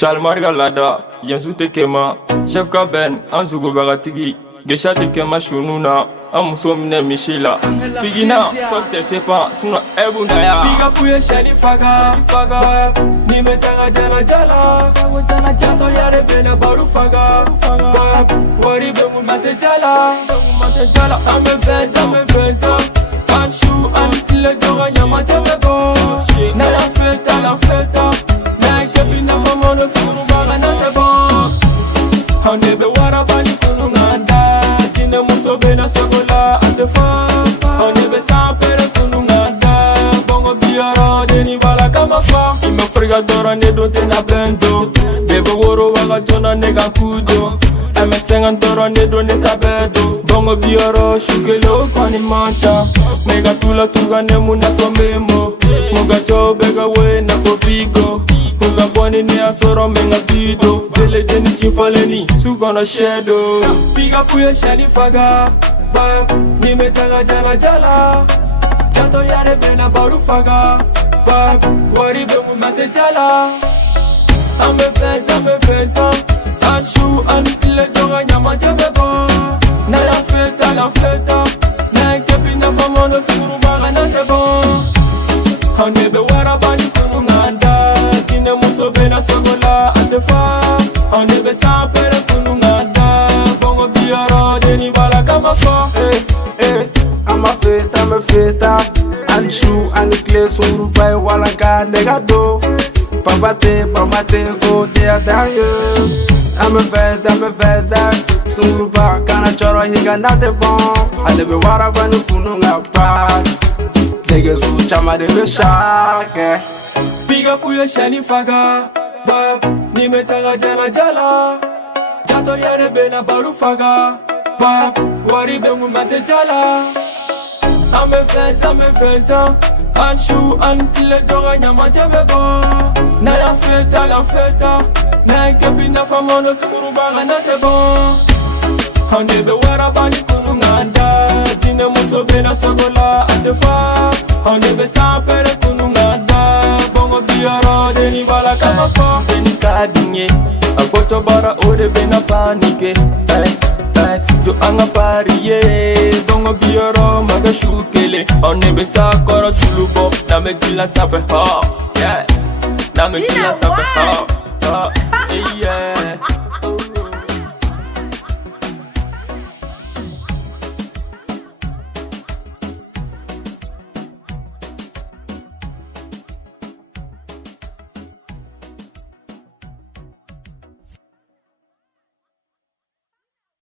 Shalmarga lada, yanzu te kema. Chef Kaben, anzugo bagatigi. Gesha te kema shununa, amuso mine mishila. Figina, fuck te sepa, suna ebuna ya. Biga puye shani faga, faga. Ni me tanga jana jala. Jato yare bena baru faga. Wari be mun mate jala. Ame feza. Fanshu, anitile joga nyama jabego. Na la feta. Mono suru baga na tebo Hanebe wara bani kunu nganda Jine muso bena sogola atefa Hanebe sampere kunu nganda Bongo biara deni bala kama fa Ime friga dora nedo tena blendo Bebe woro waga jona nega kudo Eme tengan dora nedo neta bedo Bongo biara shukelo kwani mancha Nega tula tuga nemu na kwa memo Muga chobega we na kofigo Kuga bwani ni asoro menga bido Zele jeni chifaleni sugona shadow Biga puye shani faga Bab, ni metanga jana jala Jato yare bena baru faga Bab, wari be mun mate jala Ame feza Anshu, anitile jonga nyama jabebo Na la feta Na kepi na famono suru baga na tebo Hanebe wara bani kunu nganda Jine muso bena sogola atefa Hanebe sampere kunu nganda Bongo biara deni bala kama fa I'm a feta Anshu anikle suru bai walanga negado Pamate go te adaye I'm a feza Suru ba kana choro higa nate bon Hanebe wara bani kunu ngapa Niggas who chama de be shake Biga puye shani faga Bab, ni metanga jana jala Jato yare bena baru faga Bab, wari be mun mate jala Ame feza Anshu, anitile joga nyama jabebo Na la feta Na kepi na famono sumuru baga na tebo Hanebe wara bani kunu nganda Jine muso bena sogola atefa Hanebe sampere kunu nganda Bongo biara deni bala kama fa Deni kadinye Agoto bara ode bena panike To anga pariye Bongo biara maga shukele Hanebe sakora tulubo Name gila sape ha Name gila sape ha